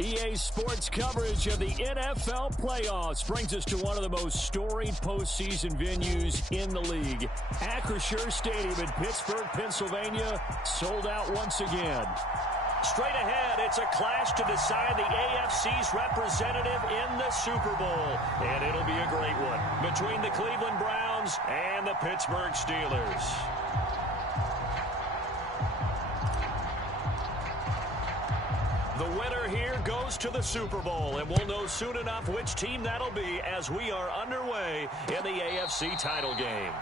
EA Sports coverage of the NFL playoffs brings us to one of the most storied postseason venues in the league. Acrisure Stadium in Pittsburgh, Pennsylvania, sold out once again. Straight ahead, it's a clash to decide the AFC's representative in the Super Bowl. And it'll be a great one between the Cleveland Browns and the Pittsburgh Steelers. The winner here goes to the Super Bowl, and we'll know soon enough which team that'll be as we are underway in the AFC title game.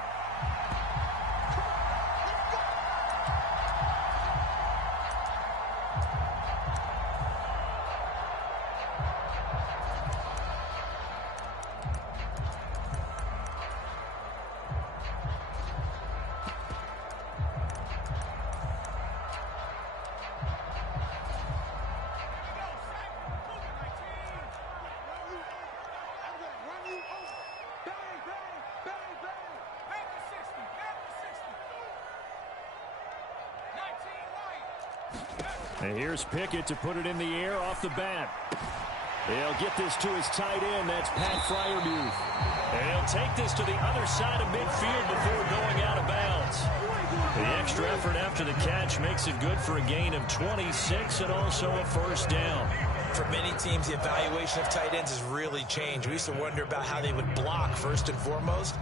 And here's Pickett to put it in the air off the bat. He'll get this to his tight end. That's Pat Freiermuth. And he'll take this to the other side of midfield before going out of bounds. The extra effort after the catch makes it good for a gain of 26 and also a first down. For many teams, the evaluation of tight ends has really changed. We used to wonder about how they would block first and foremost.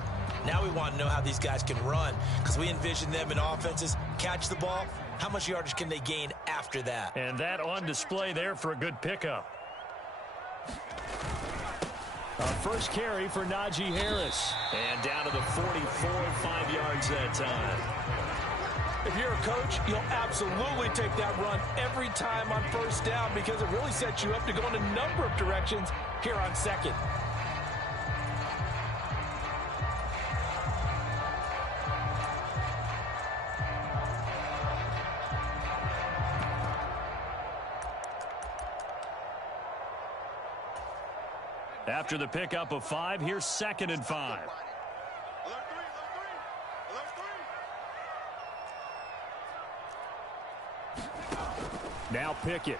Now we want to know how these guys can run because we envision them in offenses catch the ball. How much yardage can they gain after that? And that on display there for a good pickup. First carry for Najee Harris. And down to the 44, 5 yards that time. If you're a coach, you'll absolutely take that run every time on first down because it really sets you up to go in a number of directions here on second. After the pickup of 5, here's 2nd and 5. Now Pickett.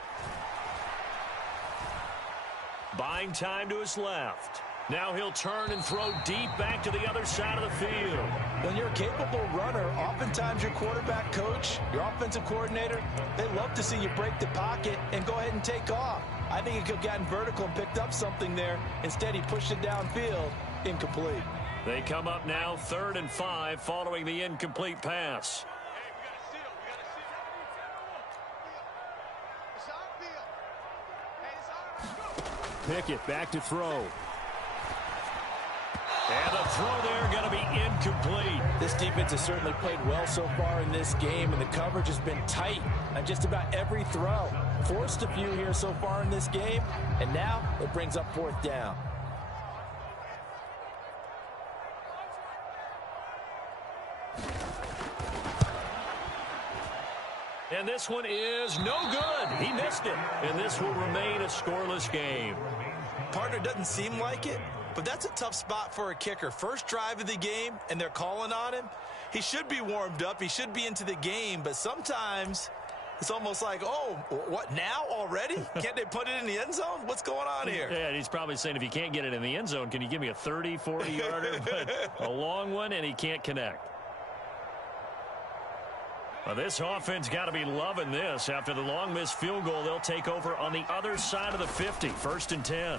Buying time to his left. Now he'll turn and throw deep back to the other side of the field. When you're a capable runner, oftentimes your quarterback coach, your offensive coordinator, they love to see you break the pocket and go ahead and take off. I think he could have gotten vertical and picked up something there. Instead, he pushed it downfield, incomplete. They come up now 3rd and 5 following the incomplete pass. Pickett back to throw. And the throw there going to be incomplete. This defense has certainly played well so far in this game, and the coverage has been tight on just about every throw. Forced a few here so far in this game, and now it brings up 4th down. And this one is no good. He missed it. And this will remain a scoreless game. Partner, doesn't seem like it, but that's a tough spot for a kicker. First drive of the game, and they're calling on him. He should be warmed up. He should be into the game, but sometimes it's almost like, oh, what, now already? Can't they put it in the end zone? What's going on here? Yeah, and he's probably saying, if you can't get it in the end zone, can you give me a 30, 40-yarder? But a long one, and he can't connect. Well, this offense got to be loving this. After the long missed field goal, they'll take over on the other side of the 50, 1st and 10.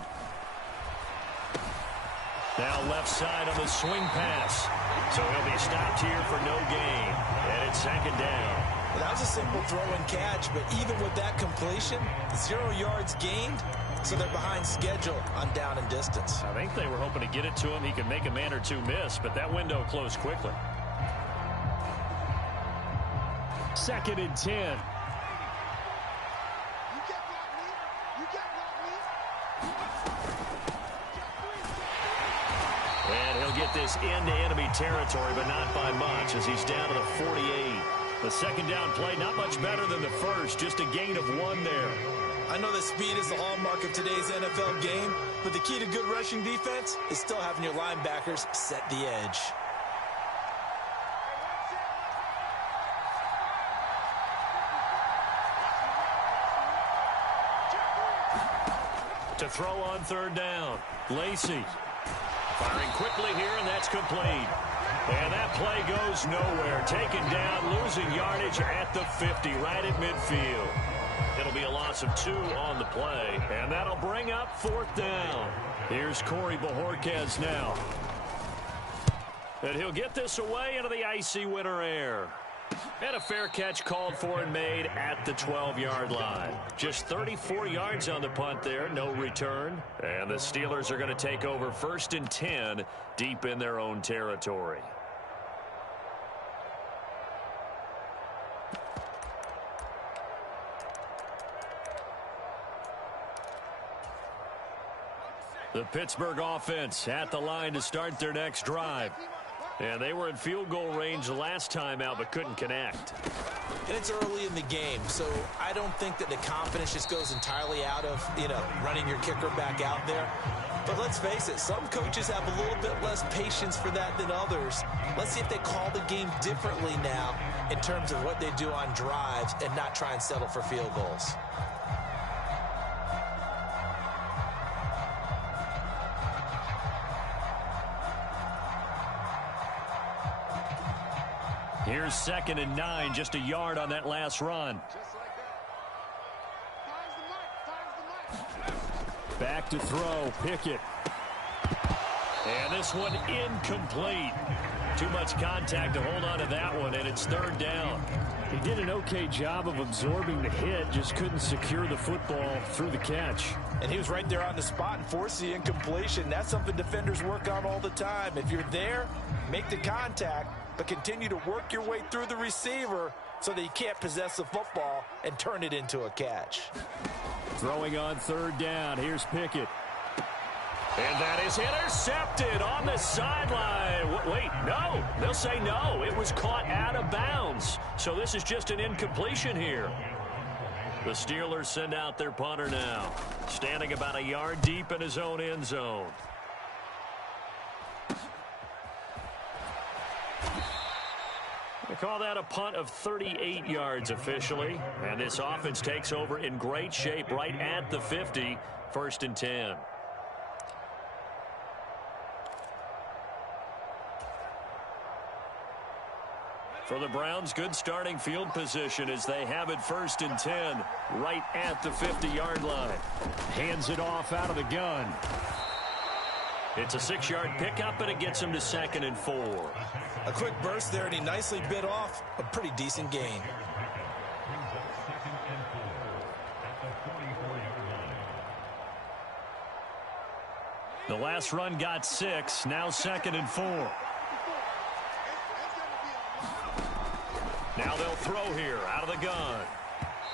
Now left side on the swing pass. So he'll be stopped here for no gain. And it's 2nd down. Well, that was a simple throw and catch, but even with that completion, 0 yards gained, so they're behind schedule on down and distance. I think they were hoping to get it to him. He could make a man or two miss, but that window closed quickly. 2nd and 10. And he'll get this into enemy territory, but not by much as he's down to the 48. The 2nd down play, not much better than the first, just a gain of 1 there. I know that speed is the hallmark of today's NFL game, but the key to good rushing defense is still having your linebackers set the edge. To throw on third down. Lacy firing quickly here, and that's complete. And that play goes nowhere. Taken down, losing yardage at the 50, right at midfield. It'll be a loss of 2 on the play, and that'll bring up fourth down. Here's Corey Bojorquez now. And he'll get this away into the icy winter air. And a fair catch called for and made at the 12-yard line. Just 34 yards on the punt there, no return. And the Steelers are going to take over 1st and 10 deep in their own territory. The Pittsburgh offense at the line to start their next drive. And they were in field goal range last time out, but couldn't connect. And it's early in the game, so I don't think that the confidence just goes entirely out of, running your kicker back out there. But let's face it, some coaches have a little bit less patience for that than others. Let's see if they call the game differently now in terms of what they do on drives and not try and settle for field goals. Here's 2nd and 9, just a yard on that last run. Back to throw, Pickett. And this one incomplete. Too much contact to hold on to that one, and it's 3rd down. He did an okay job of absorbing the hit, just couldn't secure the football through the catch. And he was right there on the spot and forced the incompletion. That's something defenders work on all the time. If you're there, make the contact, but continue to work your way through the receiver so that you can't possess the football and turn it into a catch. Throwing on 3rd down, here's Pickett. And that is intercepted on the sideline. Wait, no. They'll say no. It was caught out of bounds. So this is just an incompletion here. The Steelers send out their punter now, standing about a yard deep in his own end zone. They call that a punt of 38 yards officially. And this offense takes over in great shape right at the 50, 1st and 10. For the Browns, good starting field position as they have it 1st and 10 right at the 50-yard line. Hands it off out of the gun. It's a 6-yard pickup, and it gets him to 2nd and 4. A quick burst there, and he nicely bit off a pretty decent gain. The last run got 6, now 2nd and 4. Now they'll throw here out of the gun.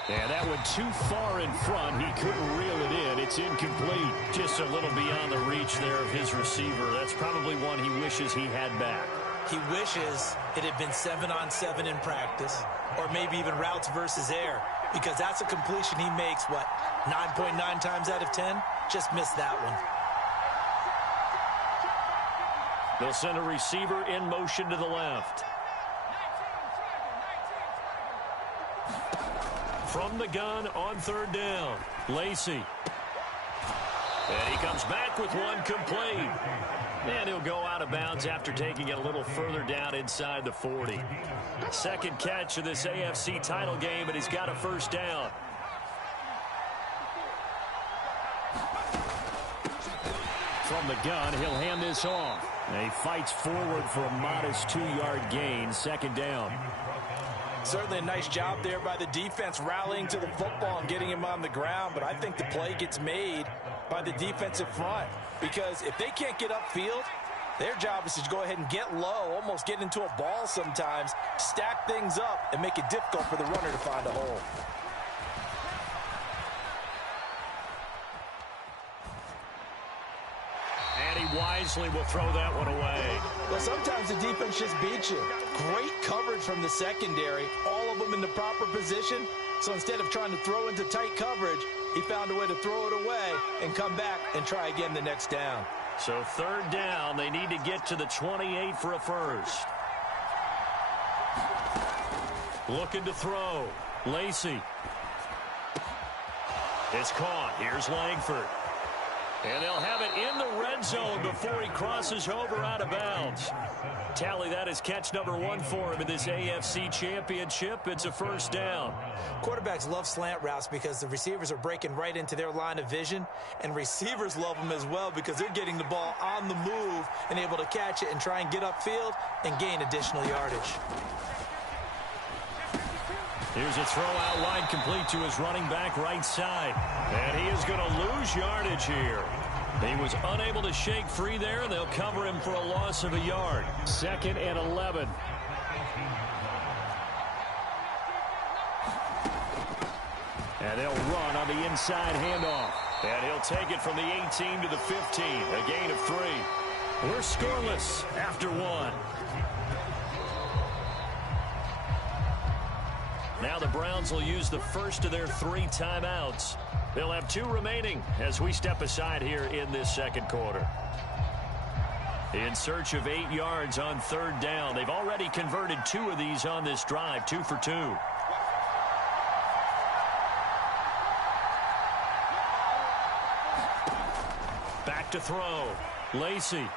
And that went too far in front. He couldn't reel it in. It's incomplete. Just a little beyond the reach there of his receiver. That's probably one he wishes he had back. He wishes it had been 7-on-7 in practice, or maybe even routes versus air, because that's a completion he makes, 9.9 times out of 10? Just missed that one. They'll send a receiver in motion to the left. From the gun on 3rd down, Lacy. And he comes back with one complete. And he'll go out of bounds after taking it a little further down inside the 40. Second catch of this AFC title game, and he's got a 1st down. From the gun, he'll hand this off. And he fights forward for a modest 2-yard gain, 2nd down. Certainly a nice job there by the defense rallying to the football and getting him on the ground, but I think the play gets made by the defensive front, because if they can't get upfield, their job is to go ahead and get low, almost get into a ball sometimes, stack things up, and make it difficult for the runner to find a hole. And he wisely will throw that one away. Well, sometimes the defense just beats you. Great coverage from the secondary, all of them in the proper position. So instead of trying to throw into tight coverage, he found a way to throw it away and come back and try again the next down. So 3rd down, they need to get to the 28 for a 1st. Looking to throw. Lacy. It's caught. Here's Langford. And they'll have it in the red zone before he crosses over out of bounds. Tally that is catch number 1 for him in this AFC Championship. It's a first down. Quarterbacks love slant routes because the receivers are breaking right into their line of vision, and receivers love them as well because they're getting the ball on the move and able to catch it and try and get upfield and gain additional yardage. Here's a throw out wide, complete to his running back right side. And he is going to lose yardage here. He was unable to shake free there, and they'll cover him for a loss of a yard. 2nd and 11. And they'll run on the inside handoff. And he'll take it from the 18 to the 15. A gain of 3. We're scoreless after 1. Now the Browns will use the first of their 3 timeouts. They'll have 2 remaining as we step aside here in this second quarter. In search of 8 yards on 3rd down. They've already converted 2 of these on this drive, 2 for 2. Back to throw. Lacy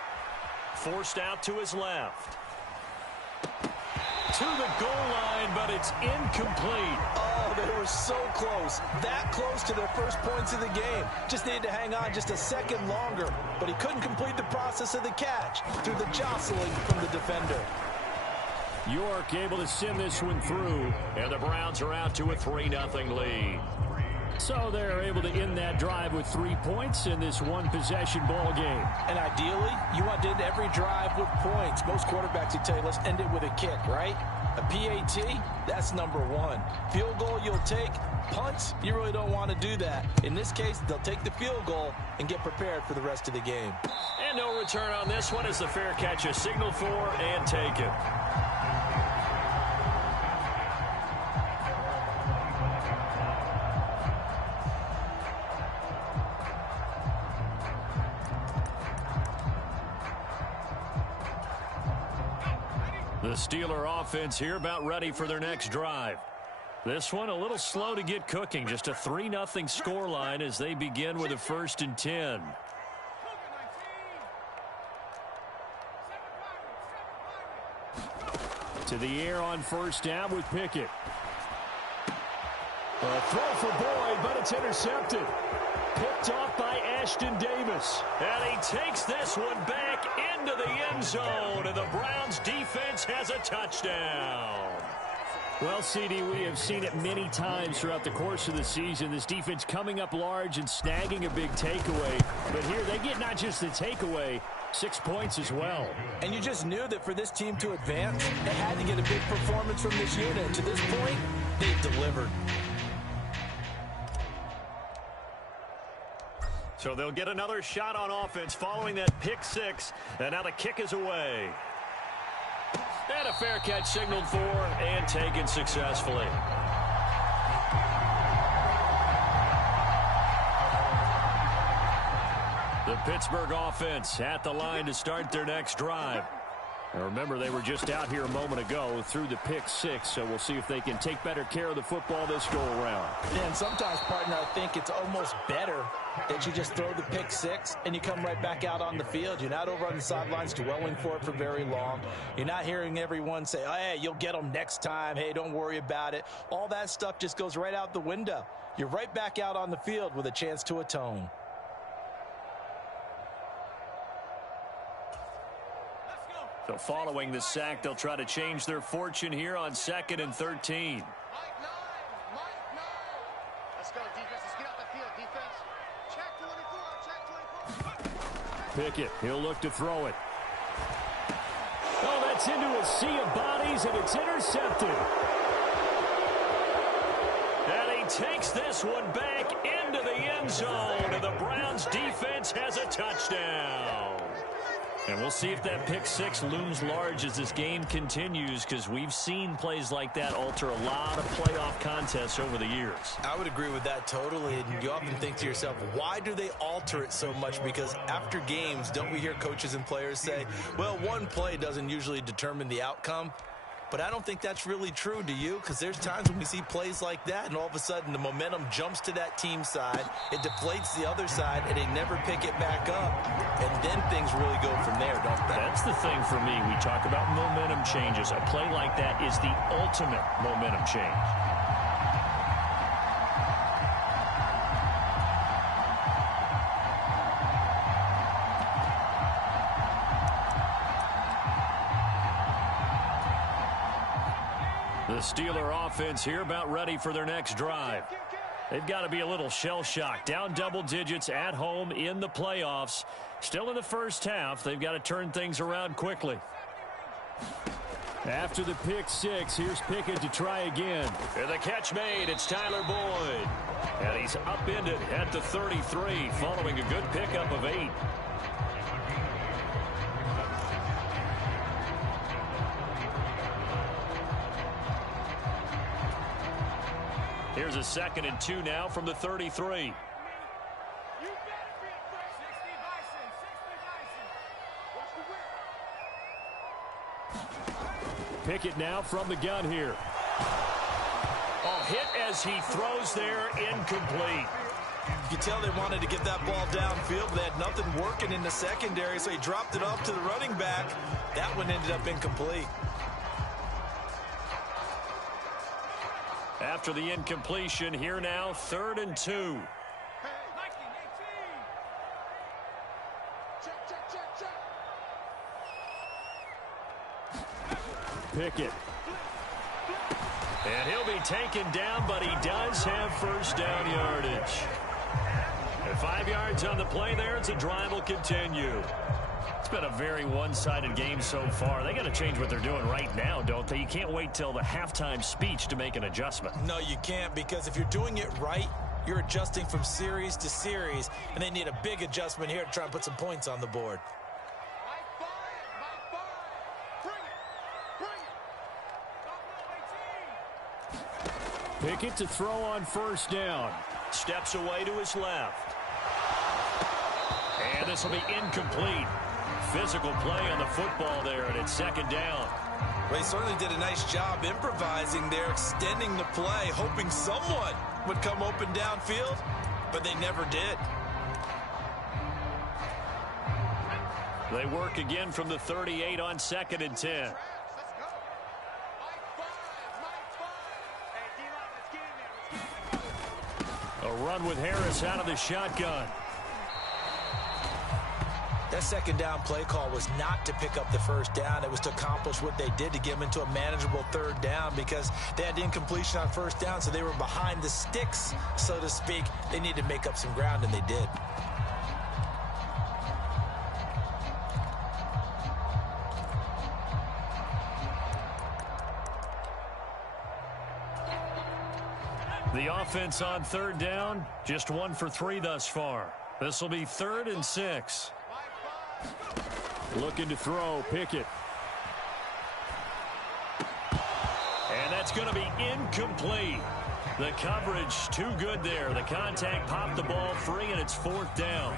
forced out to his left. To the goal line, but it's incomplete. Oh, they were so close. That close to their first points of the game. Just needed to hang on just a second longer. But he couldn't complete the process of the catch through the jostling from the defender. York able to send this one through. And the Browns are out to a 3-0 lead. So they're able to end that drive with 3 points in this one-possession ball game. And ideally, you want to end every drive with points. Most quarterbacks would tell you, let's end it with a kick, right? A PAT, that's number 1. Field goal you'll take. Punts, you really don't want to do that. In this case, they'll take the field goal and get prepared for the rest of the game. And no return on this one as the fair catch is signaled for and taken. The Steeler offense here about ready for their next drive. This one a little slow to get cooking. Just a 3-0 scoreline as they begin with a 1st and 10. To the air on 1st down with Pickett. A throw for Boyd, but it's intercepted. Picked off by Ashton Davis. And he takes this one back into the end zone. And the Browns defense has a touchdown. Well, CD, we have seen it many times throughout the course of the season. This defense coming up large and snagging a big takeaway. But here they get not just the takeaway, 6 points as well. And you just knew that for this team to advance, they had to get a big performance from this unit. And to this point, they've delivered. So they'll get another shot on offense following that pick 6. And now the kick is away. And a fair catch signaled for and taken successfully. The Pittsburgh offense at the line to start their next drive. Now remember, they were just out here a moment ago through the pick 6, so we'll see if they can take better care of the football this go-around. Yeah, and sometimes, partner, I think it's almost better that you just throw the pick 6 and you come right back out on the field. You're not over on the sidelines dwelling for it for very long. You're not hearing everyone say, oh, hey, you'll get them next time. Hey, don't worry about it. All that stuff just goes right out the window. You're right back out on the field with a chance to atone. So following the sack, they'll try to change their fortune here on 2nd and 13. Let's go, defense. Let's get out the field, defense. Check 24. Pickett, he'll look to throw it. Oh, that's into a sea of bodies, and it's intercepted. And he takes this one back into the end zone, and the Browns defense has a touchdown. And we'll see if that pick 6 looms large as this game continues, because we've seen plays like that alter a lot of playoff contests over the years. I would agree with that totally. And you often think to yourself, why do they alter it so much? Because after games, don't we hear coaches and players say, well, one play doesn't usually determine the outcome? But I don't think that's really true, do you? Because there's times when we see plays like that, and all of a sudden the momentum jumps to that team side, it deflates the other side, and they never pick it back up. And then things really go from there, don't they? That's the thing for me. We talk about momentum changes. A play like that is the ultimate momentum change. The Steeler offense here about ready for their next drive. They've got to be a little shell-shocked. Down double digits at home in the playoffs. Still in the first half. They've got to turn things around quickly. After the pick six, here's Pickett to try again. And the catch made. It's Tyler Boyd. And he's upended at the 33 following a good pickup of 8. Here's a 2nd and 2 now from the 33. Pickett now from the gun here. Oh, hit as he throws there, incomplete. You can tell they wanted to get that ball downfield, but they had nothing working in the secondary, so he dropped it off to the running back. That one ended up incomplete. After the incompletion, here now, 3rd and 2. Pickett. And he'll be taken down, but he does have first down yardage. And 5 yards on the play there, as the drive will continue. It's been a very one-sided game so far. They got to change what they're doing right now, don't they? You can't wait till the halftime speech to make an adjustment. No, you can't, because if you're doing it right, you're adjusting from series to series, and they need a big adjustment here to try and put some points on the board. Pickett to throw on first down. Steps away to his left. And this will be incomplete. Physical play on the football there, and it's 2nd down. Well, he certainly did a nice job improvising there, extending the play, hoping someone would come open downfield, but they never did. They work again from the 38 on 2nd and 10. A run with Harris out of the shotgun. That 2nd down play call was not to pick up the first down. It was to accomplish what they did to get them into a manageable 3rd down, because they had incompletion on first down, so they were behind the sticks, so to speak. They needed to make up some ground, and they did. The offense on 3rd down, just 1 for 3 thus far. This will be 3rd and 6. Looking to throw, Pickett. And that's going to be incomplete. The coverage too good there. The contact popped the ball free, and it's 4th down.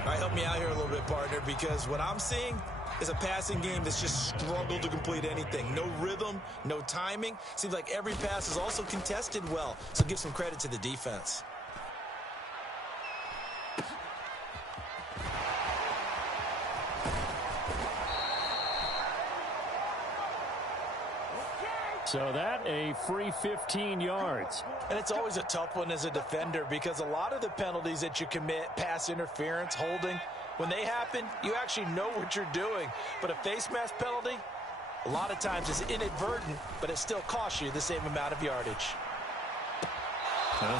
All right, help me out here a little bit, partner, because what I'm seeing is a passing game that's just struggled to complete anything. No rhythm, no timing. Seems like every pass is also contested well, so give some credit to the defense. So that a free 15 yards. And it's always a tough one as a defender, because a lot of the penalties that you commit, pass interference, holding, when they happen, you actually know what you're doing. But a face mask penalty, a lot of times is inadvertent, but it still costs you the same amount of yardage.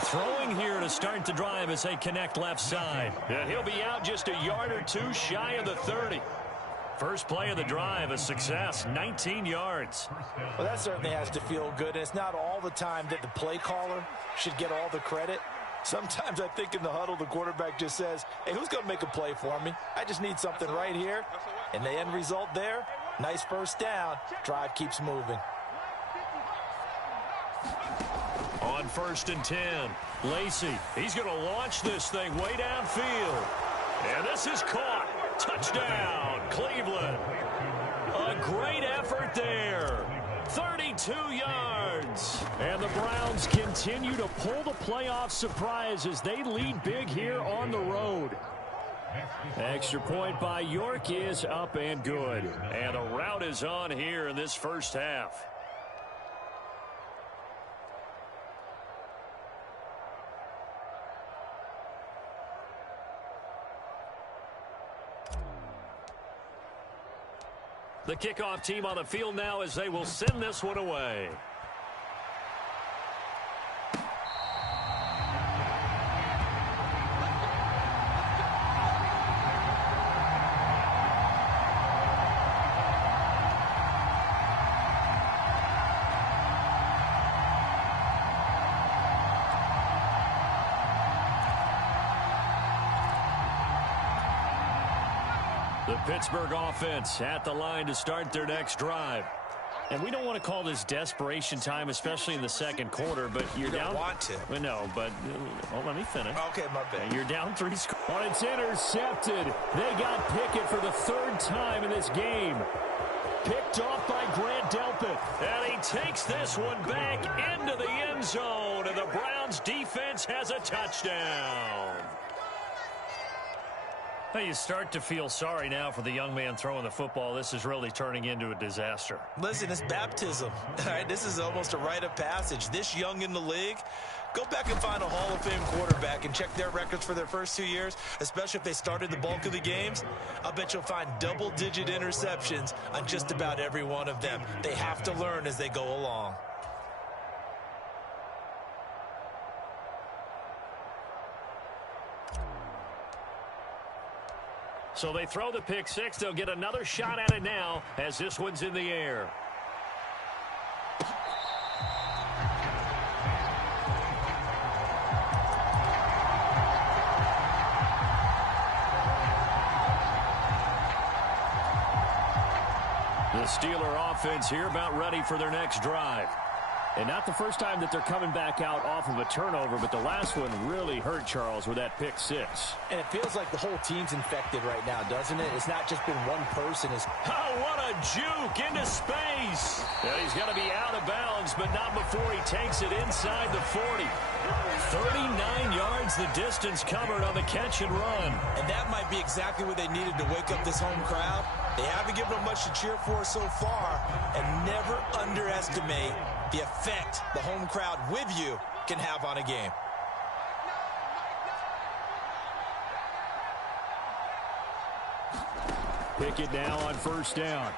Throwing here to start the drive as they connect left side. And he'll be out just a yard or two shy of the 30. First play of the drive, a success, 19 yards. Well, that certainly has to feel good. And it's not all the time that the play caller should get all the credit. Sometimes I think in the huddle, the quarterback just says, hey, who's going to make a play for me? I just need something right here. And the end result there, nice first down. Drive keeps moving. On 1st and 10, Lacy, he's going to launch this thing way downfield. And this is caught. Touchdown, Cleveland. A great effort there. 32 yards. And the Browns continue to pull the playoff surprise as they lead big here on the road. Extra point by York is up and good. And a rout is on here in this first half. The kickoff team on the field now as they will send this one away. The Pittsburgh offense at the line to start their next drive. And we don't want to call this desperation time, especially in the second quarter, but you're down. Want to. Well, no, but let me finish. Okay, my bad. You're down 3 scores. But it's intercepted. They got Pickett for the 3rd time in this game. Picked off by Grant Delpit. And he takes this one back into the end zone, and the Browns defense has a touchdown. Well, you start to feel sorry now for the young man throwing the football. This is really turning into a disaster. Listen, it's baptism. All right, this is almost a rite of passage. This young in the league, go back and find a Hall of Fame quarterback and check their records for their first 2 years, especially if they started the bulk of the games. I'll bet you'll find double-digit interceptions on just about every one of them. They have to learn as they go along. So they throw the pick six. They'll get another shot at it now as this one's in the air. The Steeler offense here about ready for their next drive. And not the first time that they're coming back out off of a turnover, but the last one really hurt Charles with that pick six. And it feels like the whole team's infected right now, doesn't it? It's not just been one person. Oh, what a juke into space. And he's got to be out of bounds, but not before he takes it inside the 40. 39 yards the distance covered on the catch and run. And that might be exactly what they needed to wake up this home crowd. They haven't given them much to cheer for so far, and never underestimate the effect the home crowd with you can have on a game. Pickett now on first down.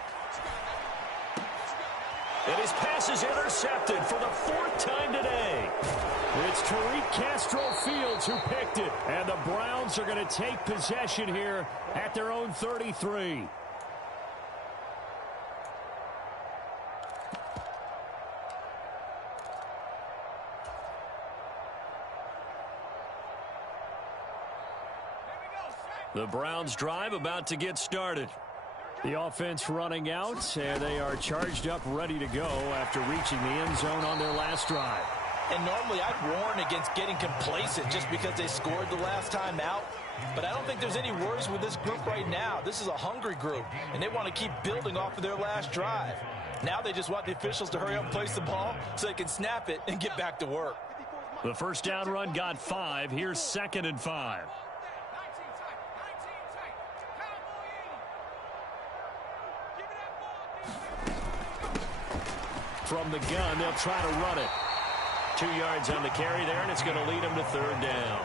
And his pass is intercepted for the 4th time today. It's Tariq Castro-Fields who picked it. And the Browns are going to take possession here at their own 33. The Browns drive about to get started. The offense running out, and they are charged up, ready to go after reaching the end zone on their last drive. And normally I'd warn against getting complacent just because they scored the last time out. But I don't think there's any worries with this group right now. This is a hungry group, and they want to keep building off of their last drive. Now they just want the officials to hurry up and place the ball so they can snap it and get back to work. The first down run got 5. Here's 2nd and 5. From the gun, they'll try to run it. 2 yards on the carry there, and it's going to lead them to 3rd down.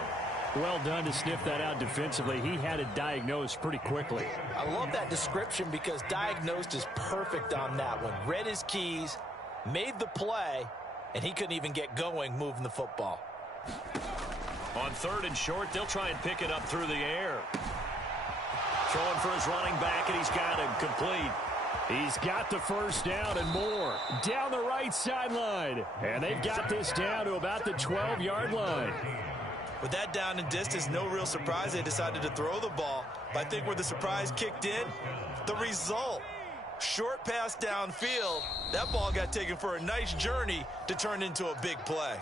Well done to sniff that out defensively. He had it diagnosed pretty quickly. I love that description because diagnosed is perfect on that one. Read his keys, made the play, and he couldn't even get going moving the football. On 3rd and short, they'll try and pick it up through the air. Throwing for his running back, and he's got him complete. He's got the first down and more down the right sideline. And they've got this down to about the 12-yard line. With that down and distance, no real surprise they decided to throw the ball. But I think where the surprise kicked in, the result. Short pass downfield. That ball got taken for a nice journey to turn into a big play.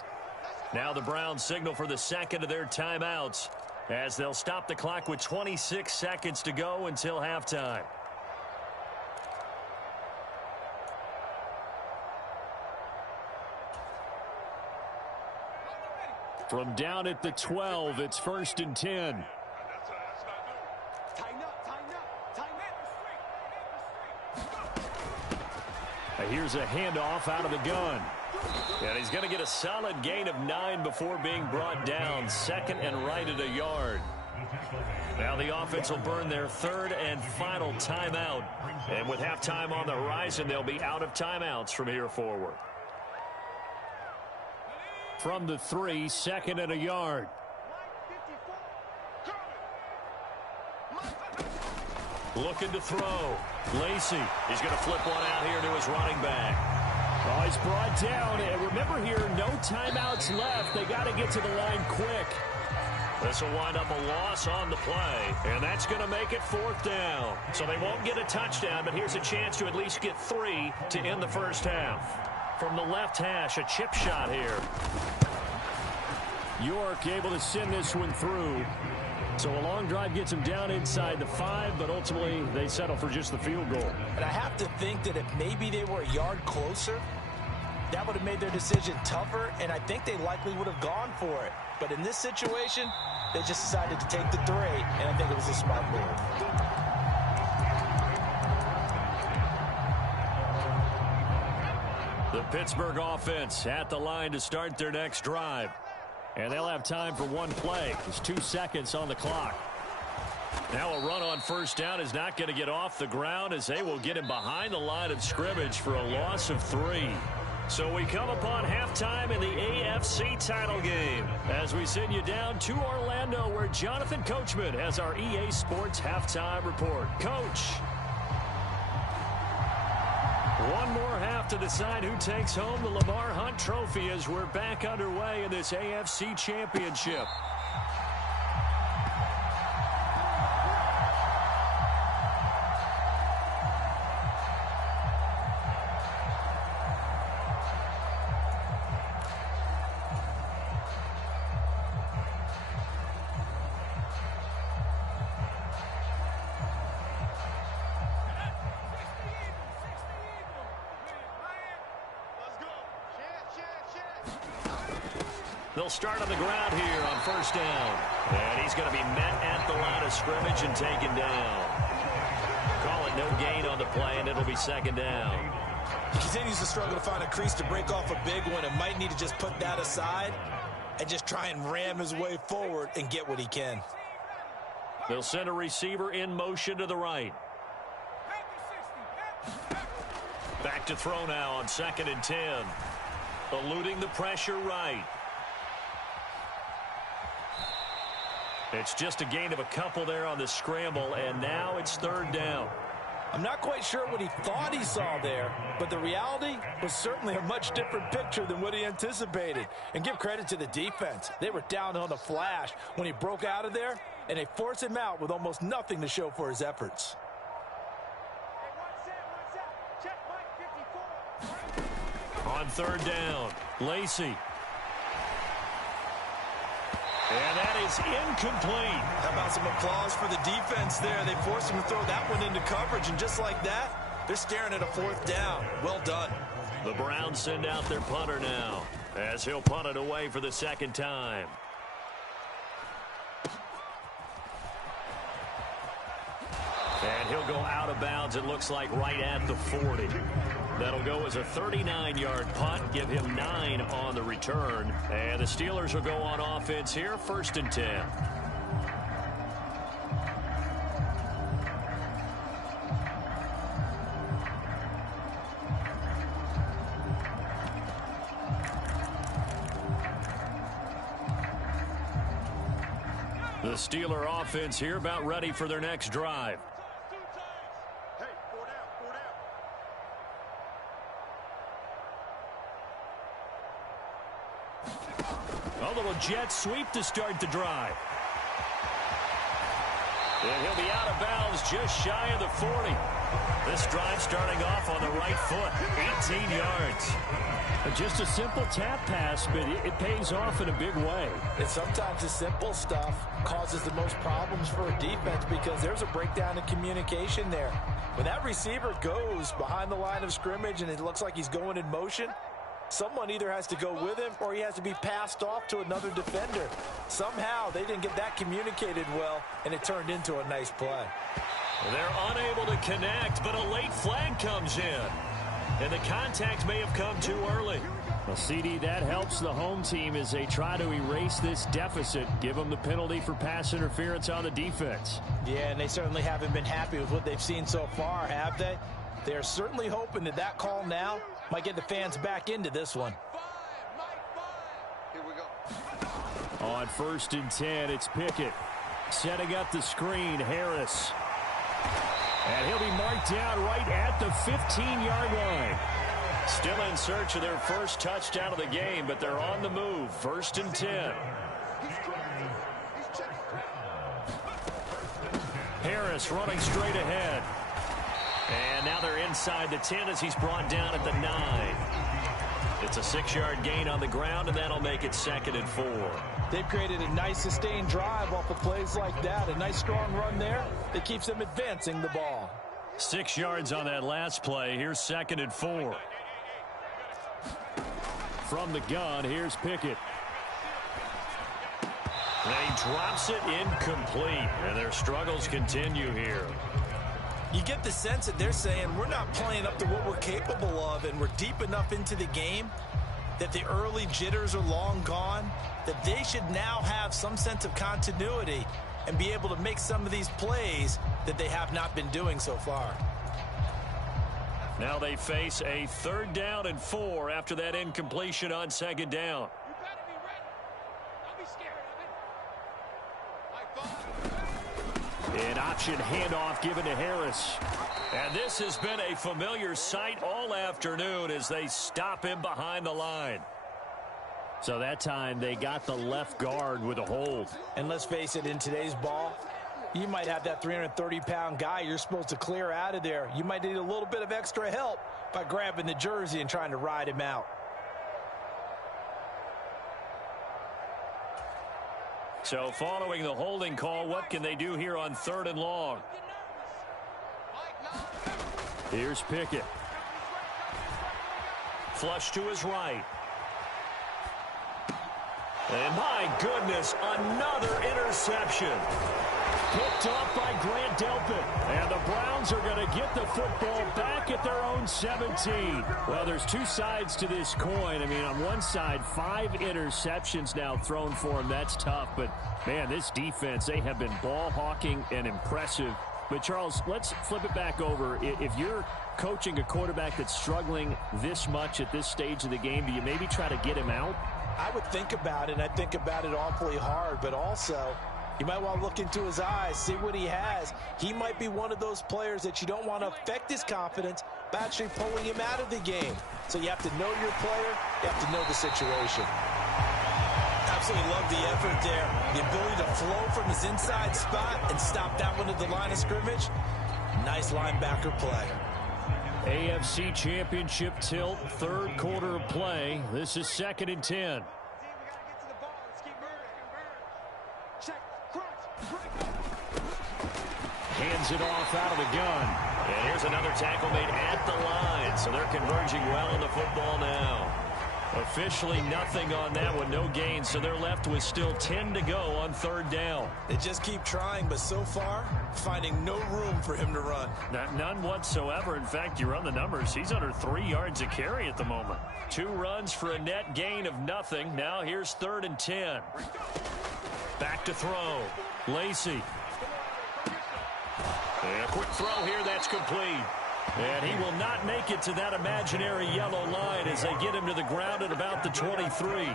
Now the Browns signal for the second of their timeouts as they'll stop the clock with 26 seconds to go until halftime. From down at the 12, it's 1st and 10. Here's a handoff out of the gun. And he's going to get a solid gain of 9 before being brought down. 2nd and right at a yard. Now the offense will burn their 3rd and final timeout. And with halftime on the horizon, they'll be out of timeouts from here forward. From the 3, 2nd and a yard. Looking to throw. Lacy. He's going to flip one out here to his running back. Oh, he's brought down. And remember here, no timeouts left. They got to get to the line quick. This will wind up a loss on the play, and that's going to make it 4th down. So they won't get a touchdown, but here's a chance to at least get 3 to end the first half. From the left hash, a chip shot here. York able to send this one through. So a long drive gets him down inside the 5, but ultimately they settle for just the field goal. And I have to think that if maybe they were a yard closer, that would have made their decision tougher, and I think they likely would have gone for it. But in this situation, they just decided to take the 3, and I think it was a smart move. The Pittsburgh offense at the line to start their next drive. And they'll have time for one play. There's 2 seconds on the clock. Now a run on 1st down is not going to get off the ground as they will get him behind the line of scrimmage for a loss of 3. So we come upon halftime in the AFC title game as we send you down to Orlando where Jonathan Coachman has our EA Sports halftime report. Coach. One more half to decide who takes home the Lamar Hunt Trophy as we're back underway in this AFC Championship. They'll start on the ground here on 1st down. And he's going to be met at the line of scrimmage and taken down. Call it no gain on the play, and it'll be 2nd down. He continues to struggle to find a crease to break off a big one and might need to just put that aside and just try and ram his way forward and get what he can. They'll send a receiver in motion to the right. Back to throw now on 2nd and 10. Eluding the pressure right. It's just a gain of a couple there on the scramble, and now it's 3rd down. I'm not quite sure what he thought he saw there, but the reality was certainly a much different picture than what he anticipated. And give credit to the defense. They were down on the flash when he broke out of there, and they forced him out with almost nothing to show for his efforts. On 3rd down, Lacy. And that is incomplete. How about some applause for the defense there? They forced him to throw that one into coverage, and just like that, they're staring at a 4th down. Well done. The Browns send out their punter now as he'll punt it away for the 2nd time. And he'll go out of bounds, it looks like, right at the 40. That'll go as a 39-yard punt, give him 9 on the return. And the Steelers will go on offense here, 1st and 10. The Steeler offense here about ready for their next drive. A little jet sweep to start the drive. And he'll be out of bounds just shy of the 40. This drive starting off on the right foot, 18 yards. Just a simple tap pass, but it pays off in a big way. And sometimes the simple stuff causes the most problems for a defense because there's a breakdown in communication there. When that receiver goes behind the line of scrimmage and it looks like he's going in motion, someone either has to go with him or he has to be passed off to another defender. Somehow they didn't get that communicated well, and it turned into a nice play. They're unable to connect, but a late flag comes in. And the contact may have come too early. Well, CD, that helps the home team as they try to erase this deficit. Give them the penalty for pass interference on the defense. Yeah, and they certainly haven't been happy with what they've seen so far, have they? They're certainly hoping that that call now might get the fans back into this one. Here we go. On 1st and 10, it's Pickett. Setting up the screen, Harris. And he'll be marked down right at the 15-yard line. Still in search of their first touchdown of the game, but they're on the move. 1st and 10. Harris running straight ahead. And now they're inside the 10 as he's brought down at the 9. It's a 6-yard gain on the ground, and that'll make it 2nd and 4. They've created a nice sustained drive off of plays like that. A nice strong run there that keeps them advancing the ball. 6 yards on that last play. Here's 2nd and 4. From the gun, here's Pickett. And he drops it incomplete, and their struggles continue here. You get the sense that they're saying we're not playing up to what we're capable of, and we're deep enough into the game that the early jitters are long gone, that they should now have some sense of continuity and be able to make some of these plays that they have not been doing so far. Now they face a 3rd down and 4 after that incompletion on 2nd down. You better be ready. Don't be scared of it. An option handoff given to Harris. And this has been a familiar sight all afternoon as they stop him behind the line. So that time they got the left guard with a hold. And let's face it, in today's ball, you might have that 330-pound guy you're supposed to clear out of there. You might need a little bit of extra help by grabbing the jersey and trying to ride him out. So following the holding call, what can they do here on 3rd and long? Here's Pickett. Flush to his right. And my goodness, another interception. Picked off by Grant Delpit. And the Browns are going to get the football back at their own 17. Well, there's two sides to this coin. I mean, on one side, 5 interceptions now thrown for him. That's tough. But, man, this defense, they have been ball hawking and impressive. But, Charles, let's flip it back over. If you're coaching a quarterback that's struggling this much at this stage of the game, do you maybe try to get him out? I would think about it, and I think about it awfully hard, but also you might want to look into his eyes, see what he has. He might be one of those players that you don't want to affect his confidence by actually pulling him out of the game. So you have to know your player, you have to know the situation. Absolutely love the effort there. The ability to flow from his inside spot and stop that one at the line of scrimmage. Nice linebacker play. AFC Championship tilt, 3rd quarter of play. This is 2nd and 10. Hands it off out of the gun. And here's another tackle made at the line. So they're converging well on the football now. Officially nothing on that one, no gain. So they're left with still 10 to go on 3rd down. They just keep trying, but so far, finding no room for him to run. None whatsoever. In fact, you run the numbers. He's under 3 yards a carry at the moment. 2 runs for a net gain of nothing. Now here's 3rd and 10. Back to throw. Lacy. And a quick throw here, that's complete. And he will not make it to that imaginary yellow line as they get him to the ground at about the 23.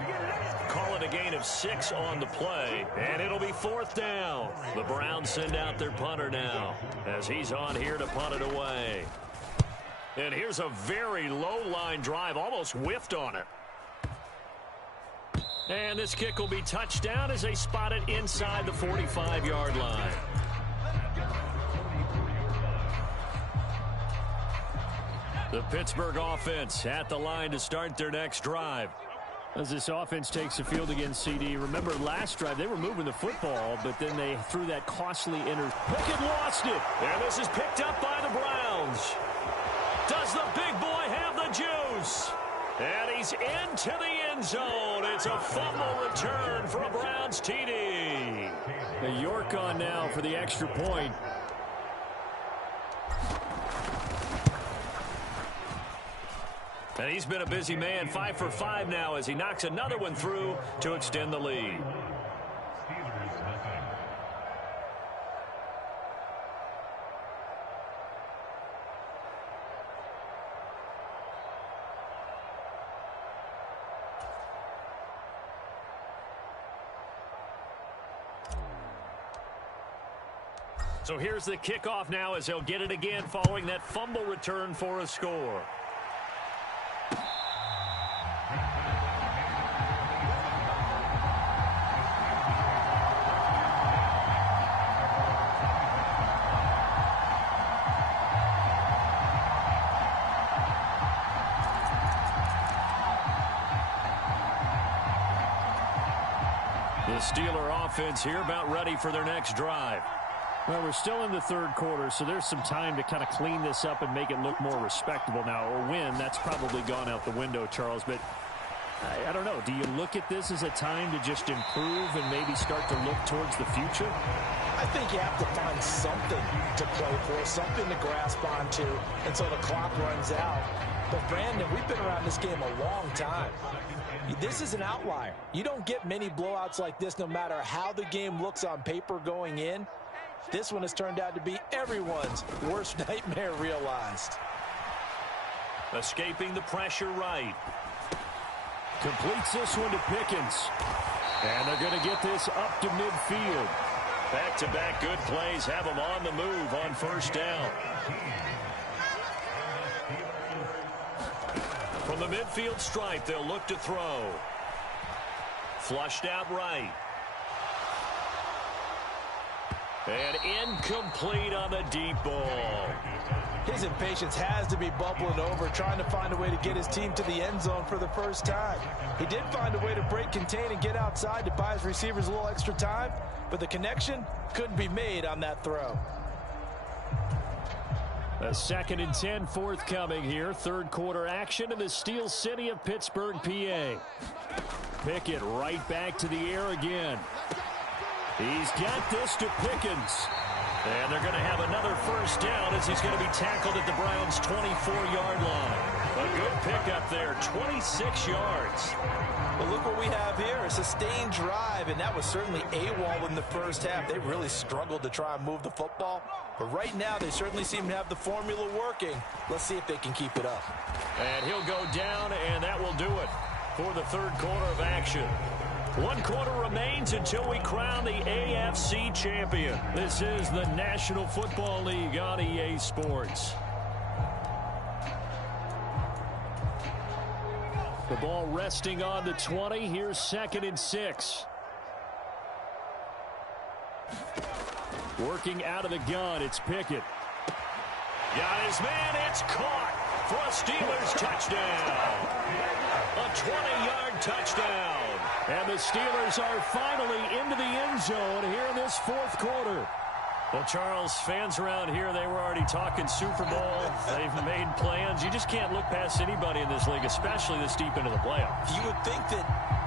Call it a gain of 6 on the play, and it'll be 4th down. The Browns send out their punter now as he's on here to punt it away. And here's a very low line drive, almost whiffed on it. And this kick will be touchdown as they spot it inside the 45-yard line. The Pittsburgh offense at the line to start their next drive. As this offense takes the field against CD, remember last drive they were moving the football, but then they threw that costly Pickett lost it. And this is picked up by the Browns. Does the big boy have the juice? And he's into the end zone. It's a fumble return for a Browns TD. York on now for the extra point. And he's been a busy man, 5 for 5 now as he knocks another one through to extend the lead. So here's the kickoff now as he'll get it again following that fumble return for a score. The Steeler offense here about ready for their next drive. Well, we're still in the third quarter, so there's some time to kind of clean this up and make it look more respectable now. Or win, that's probably gone out the window, Charles. But I don't know. Do you look at this as a time to just improve and maybe start to look towards the future? I think you have to find something to play for, something to grasp onto until the clock runs out. But, Brandon, we've been around this game a long time. This is an outlier. You don't get many blowouts like this no matter how the game looks on paper going in. This one has turned out to be everyone's worst nightmare realized. Escaping the pressure right. Completes this one to Pickens. And they're going to get this up to midfield. Back-to-back good plays have them on the move on first down. From the midfield stripe, they'll look to throw. Flushed out right. And incomplete on the deep ball. His impatience has to be bubbling over, trying to find a way to get his team to the end zone for the first time. He did find a way to break contain and get outside to buy his receivers a little extra time, but the connection couldn't be made on that throw. A 2nd and 10 forthcoming here. Third quarter action in the Steel City of Pittsburgh, PA. Pickett right back to the air again. He's got this to Pickens. And they're going to have another first down as he's going to be tackled at the Browns' 24-yard line. A good pickup there, 26 yards. Well, look what we have here, a sustained drive, and that was certainly AWOL in the first half. They really struggled to try and move the football. But right now, they certainly seem to have the formula working. Let's see if they can keep it up. And he'll go down, and that will do it for the third quarter of action. 1 quarter remains until we crown the AFC champion. This is the National Football League on EA Sports. The ball resting on the 20. Here's 2nd and 6. Working out of the gun, it's Pickett. Got his man, it's caught for a Steelers touchdown. A 20-yard touchdown. And the Steelers are finally into the end zone here in this fourth quarter. Well, Charles, fans around here, they were already talking Super Bowl. They've made plans. You just can't look past anybody in this league, especially this deep into the playoffs. You would think that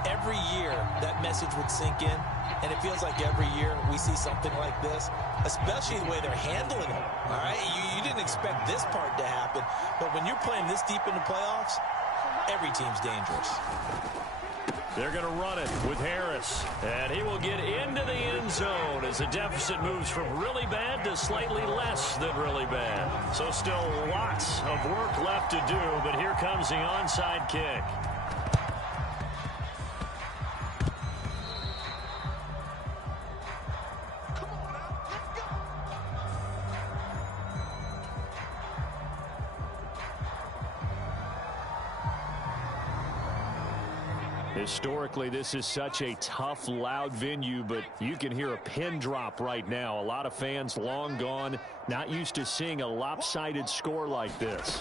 every year that message would sink in, and it feels like every year we see something like this, especially the way they're handling it. All right, you didn't expect this part to happen, but when you're playing this deep into playoffs, every team's dangerous. They're going to run it with Harris. And he will get into the end zone as the deficit moves from really bad to slightly less than really bad. So still lots of work left to do, but here comes the onside kick. Historically, this is such a tough, loud venue, but you can hear a pin drop right now. A lot of fans long gone, not used to seeing a lopsided score like this.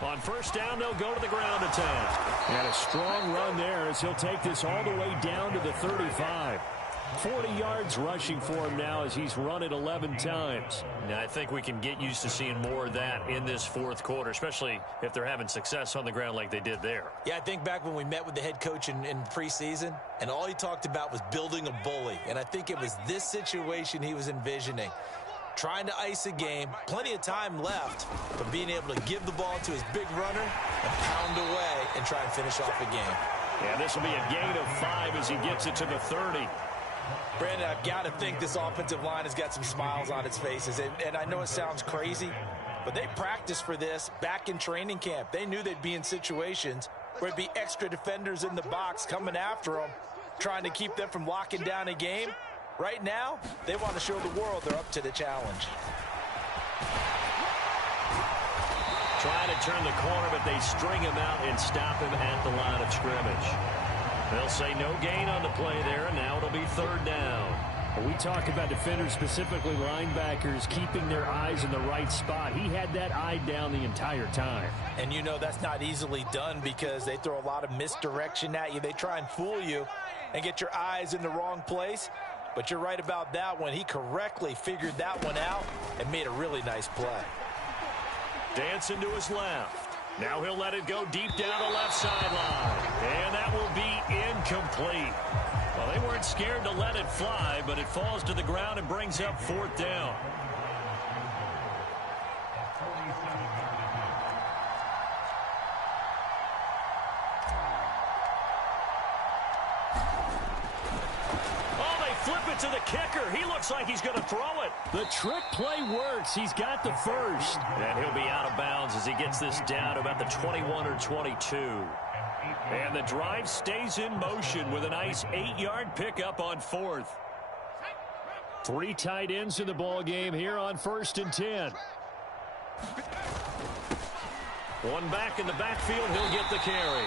On first down, they'll go to the ground attack. And a strong run there as he'll take this all the way down to the 35. 40 yards rushing for him now as he's run it 11 times. Now, I think we can get used to seeing more of that in this fourth quarter, especially if they're having success on the ground like they did there. Yeah, I think back when we met with the head coach in preseason, and all he talked about was building a bully. And I think it was this situation he was envisioning. Trying to ice a game, plenty of time left, but being able to give the ball to his big runner and pound away and try and finish off a game. Yeah, this will be a gain of 5 as he gets it to the 30. Brandon, I've got to think this offensive line has got some smiles on its faces. And I know it sounds crazy, but they practiced for this back in training camp. They knew they'd be in situations where it'd be extra defenders in the box coming after them, trying to keep them from locking down a game. Right now, they want to show the world they're up to the challenge. Trying to turn the corner, but they string him out and stop him at the line of scrimmage. They'll say no gain on the play there, and now it'll be 3rd down. We talk about defenders, specifically linebackers, keeping their eyes in the right spot. He had that eye down the entire time. And you know that's not easily done because they throw a lot of misdirection at you. They try and fool you and get your eyes in the wrong place. But you're right about that one. He correctly figured that one out and made a really nice play. Dancing to his left. Now he'll let it go deep down the left sideline. And that will be incomplete. Well, they weren't scared to let it fly, but it falls to the ground and brings up 4th down. Flip it to the kicker. He looks like he's going to throw it. The trick play works. He's got the first. And he'll be out of bounds as he gets this down to about the 21 or 22. And the drive stays in motion with a nice 8-yard pickup on 4th. 3 tight ends in the ball game here on 1st and 10. One back in the backfield. He'll get the carry.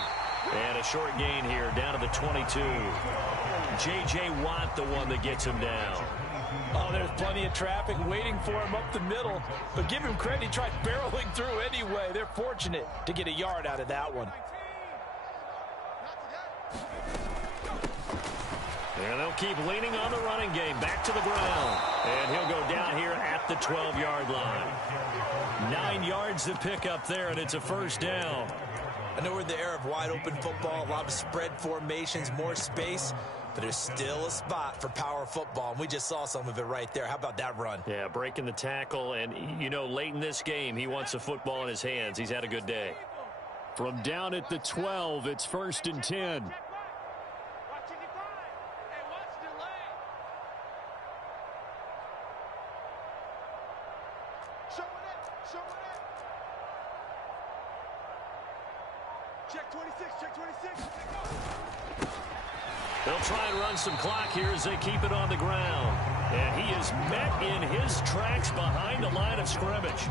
And a short gain here down to the 22. J.J. Watt, the one that gets him down. Oh, there's plenty of traffic waiting for him up the middle. But give him credit, he tried barreling through anyway. They're fortunate to get a yard out of that one. And they'll keep leaning on the running game. Back to the ground. And he'll go down here at the 12-yard line. 9 yards to pick up there, and it's a 1st down. I know we're in the era of wide-open football, a lot of spread formations, more space, but there's still a spot for power football, and we just saw some of it right there. How about that run? Yeah, breaking the tackle, and, you know, late in this game, he wants the football in his hands. He's had a good day. From down at the 12, it's 1st and 10. Check 26, check 26. They'll try and run some clock here as they keep it on the ground. And he is met in his tracks behind the line of scrimmage.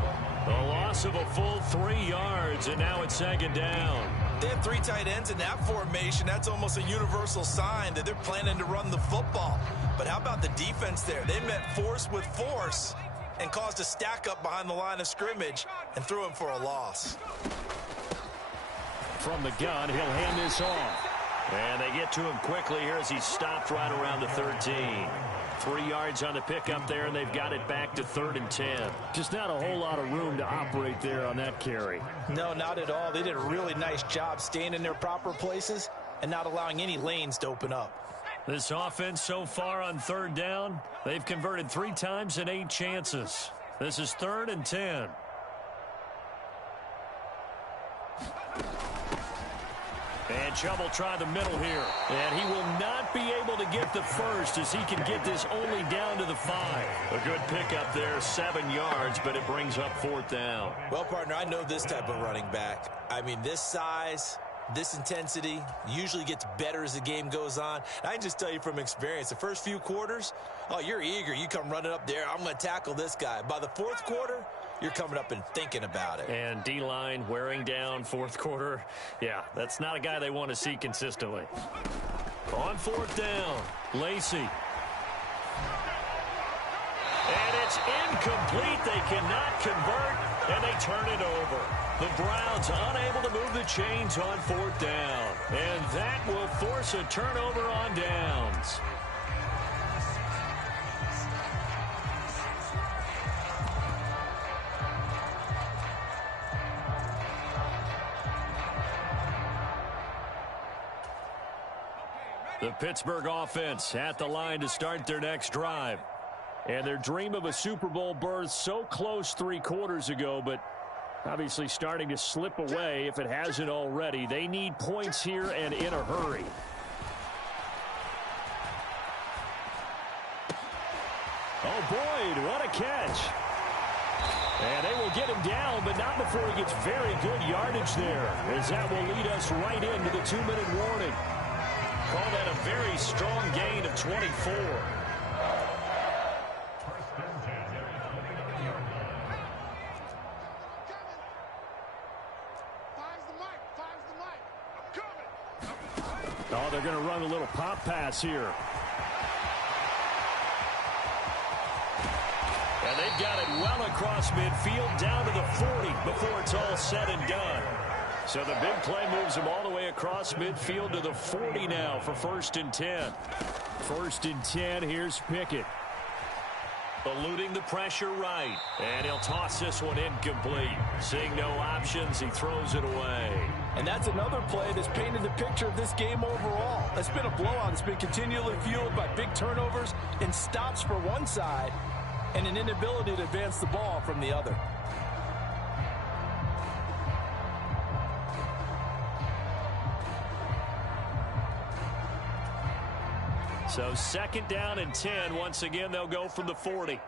A loss of a full 3 yards, and now it's 2nd down. They have 3 tight ends in that formation. That's almost a universal sign that they're planning to run the football. But how about the defense there? They met force with force and caused a stack up behind the line of scrimmage and threw him for a loss. From the gun, he'll hand this off. And they get to him quickly here as he's stopped right around the 13. 3 yards on the pickup there, and they've got it back to 3rd and 10. Just not a whole lot of room to operate there on that carry. No, not at all. They did a really nice job staying in their proper places and not allowing any lanes to open up. This offense so far on 3rd down, they've converted 3 times in 8 chances. This is 3rd and 10. And Chubb will try the middle here. And he will not be able to get the first as he can get this only down to the 5. A good pickup there, 7 yards, but it brings up 4th down. Well, partner, I know this type of running back. I mean, this size, this intensity usually gets better as the game goes on. And I can just tell you from experience, the first few quarters, oh, you're eager. You come running up there, I'm going to tackle this guy. By the 4th quarter, you're coming up and thinking about it. And D-line wearing down 4th quarter. Yeah, that's not a guy they want to see consistently. On 4th down, Lacy. And it's incomplete. They cannot convert, and they turn it over. The Browns unable to move the chains on 4th down. And that will force a turnover on downs. The Pittsburgh offense at the line to start their next drive. And their dream of a Super Bowl berth so close 3 quarters ago, but obviously starting to slip away if it hasn't already. They need points here and in a hurry. Oh, Boyd, what a catch. And they will get him down, but not before he gets very good yardage there, as that will lead us right into the 2-minute warning. Call that a very strong gain of 24. Oh, they're going to run a little pop pass here. And they've got it well across midfield, down to the 40 before it's all said and done. So the big play moves them all the way across midfield to the 40 now for 1st and 10. 1st and 10, here's Pickett. Eluding the pressure right. And he'll toss this one incomplete. Seeing no options, he throws it away. And that's another play that's painted the picture of this game overall. It's been a blowout. It's been continually fueled by big turnovers and stops for one side and an inability to advance the ball from the other. So 2nd down and 10. Once again, they'll go from the 40. You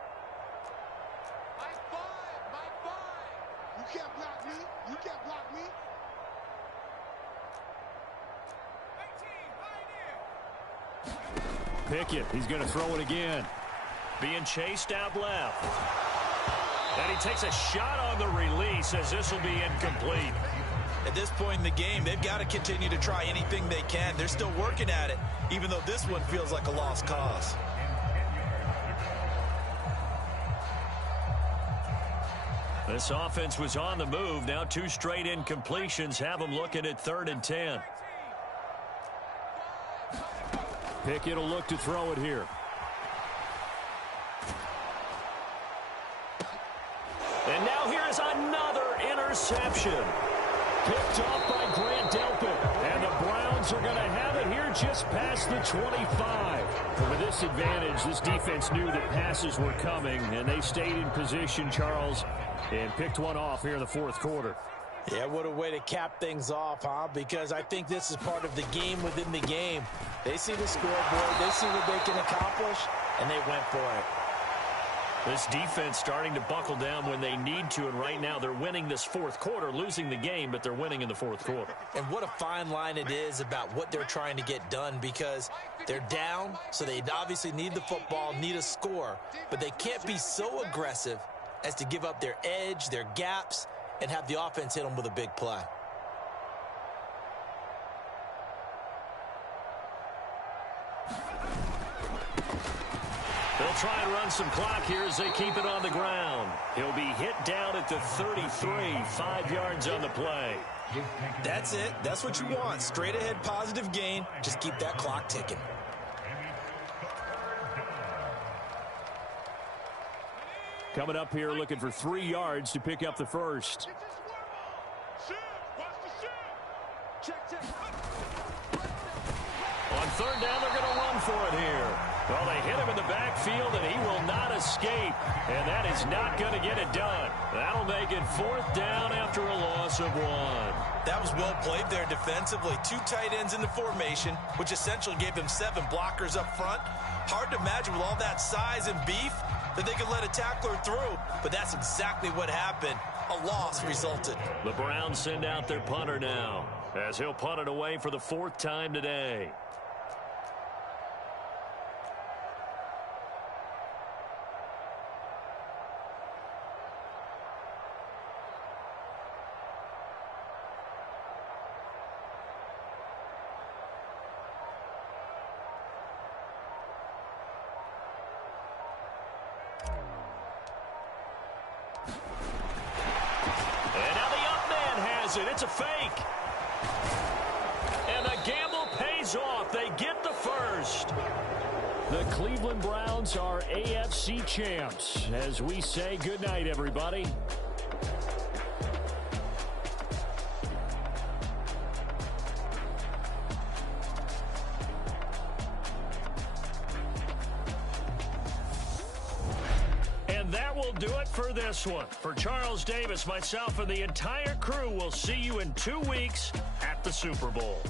can't block me. You can't block me. Pickett, he's going to throw it again. Being chased out left. And he takes a shot on the release as this will be incomplete. At this point in the game, they've got to continue to try anything they can. They're still working at it, even though this one feels like a lost cause. This offense was on the move. Now 2 straight incompletions have them looking at 3rd and 10. Pickett will look to throw it here. And now here is another interception. Picked off by Grant Delpit. And the Browns are going to have it here just past the 25. From a disadvantage, this defense knew that passes were coming, and they stayed in position, Charles, and picked one off here in the 4th quarter. Yeah, what a way to cap things off, huh? Because I think this is part of the game within the game. They see the scoreboard, they see what they can accomplish, and they went for it. This defense starting to buckle down when they need to, and right now they're winning this 4th quarter, losing the game, but they're winning in the 4th quarter. And what a fine line it is about what they're trying to get done, because they're down, so they obviously need the football, need a score, but they can't be so aggressive as to give up their edge, their gaps, and have the offense hit them with a big play. They'll try and run some clock here as they keep it on the ground. He'll be hit down at the 33, 5 yards on the play. That's it. That's what you want. Straight ahead positive gain. Just keep that clock ticking. Coming up here looking for 3 yards to pick up the first. On 3rd down, they're going to run for it here. Well, they hit him in the backfield, and he will not escape. And that is not going to get it done. That'll make it 4th down after a loss of 1. That was well played there defensively. 2 tight ends in the formation, which essentially gave them 7 blockers up front. Hard to imagine with all that size and beef that they could let a tackler through. But that's exactly what happened. A loss resulted. The Browns send out their punter now, as he'll punt it away for the 4th time today. It's a fake. And the gamble pays off. They get the first. The Cleveland Browns are AFC champs. As we say goodnight, everybody. And that will do it for this one. For Charles Davis, myself, and the entire crew, we'll see you in 2 weeks at the Super Bowl.